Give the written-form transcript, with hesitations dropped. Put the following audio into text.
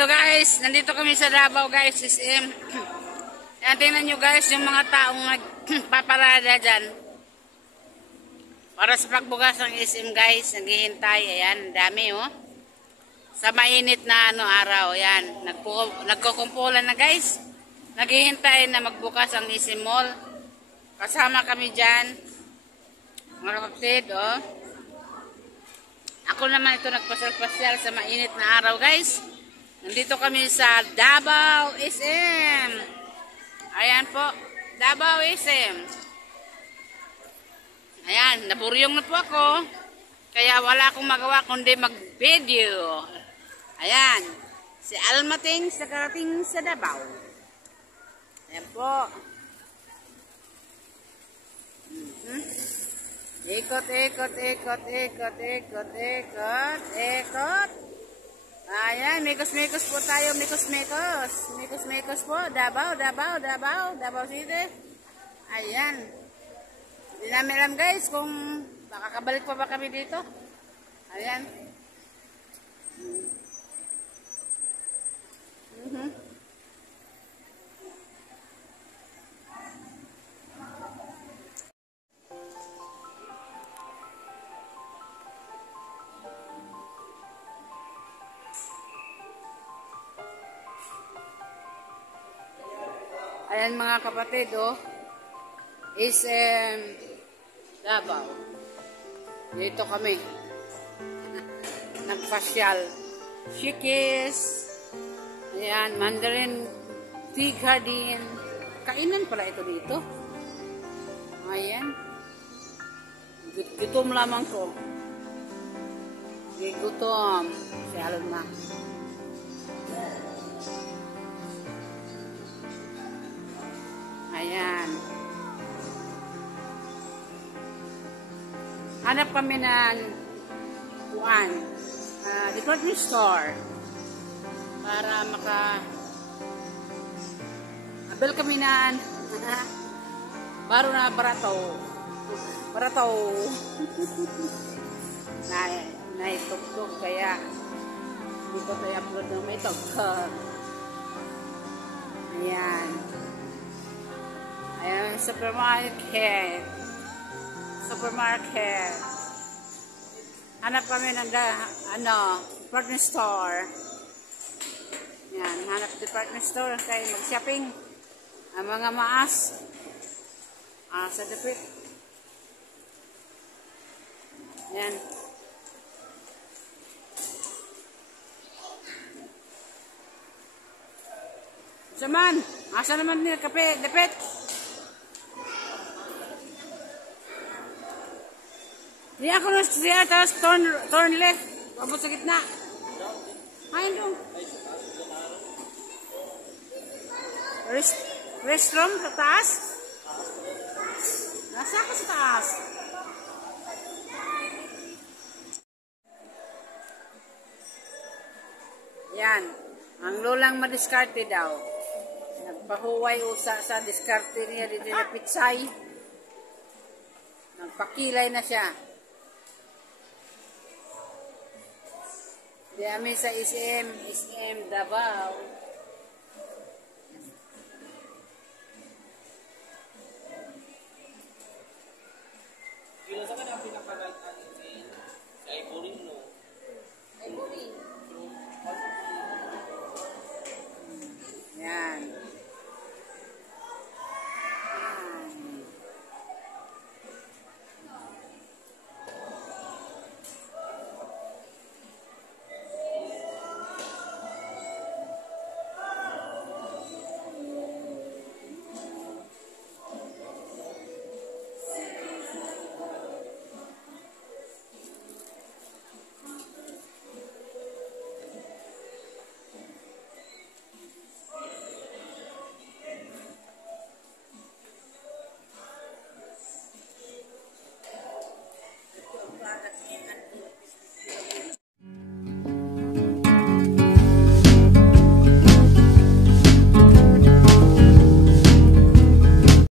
So guys, nandito kami sa Davao guys, SM. Yan, tingnan nyo guys, yung mga taong nagpaparada dyan. Para sa pagbugas ng SM guys, naghihintay. Ayan, dami oh. Sa mainit na araw, ayan. Nagkukumpulan na guys. Naghihintay na magbukas ang SM Mall. Kasama kami dyan. Mga kapatid, oh. Ako naman ito nagpasyal-pasyal sa mainit na araw guys. Nandito kami sa Davao SM. Ayan po, Davao SM. Ayan, naburyong na po ako. Kaya wala akong magawa kundi mag-video. Ayan, si Almating nakarating sa Davao. Ayan po. Ikot, ikot, ikot, ikot, ikot, ikot, ikot. Ayan, mikos-mikos po tayo, mikos-mikos. Mikos-mikos po, Davao, Davao, Davao, Davao City. Ayan. Hindi namin alam guys kung makakabalik pa ba kami dito. Ayan. Ayan mga kapatid, oh. SM Davao. Dito kami. Nagpasyal. Shikis. Ayan, Mandarin Tea Garden. Kainan pala ito dito. Ayan. Gutom lamang ko. Gutom. Siyalo na. Ayan. Hanap kami ng department store para abel kami ng baro na barato. Barato. na itugtog kaya hindi ko tayo upload ng may tugtog. Ayan. Ayan, supermarket. Supermarket. Hanap kami ng department store. Yan, hanap department store kaya mag-shopping. Ang mga maas. Sa dapit. Yan. Saman, asa naman nila kape, dapit. Di ako na siya, tapos turn left. Abot sa gitna. Ayun doon. Restroom sa taas? Nasa ako sa taas. Yan. Ang lolang madiskarte daw. Nagpahuway usa sa diskarte niya dito na pitsay. Nagpakilay na siya. Di amin sa SM Davao.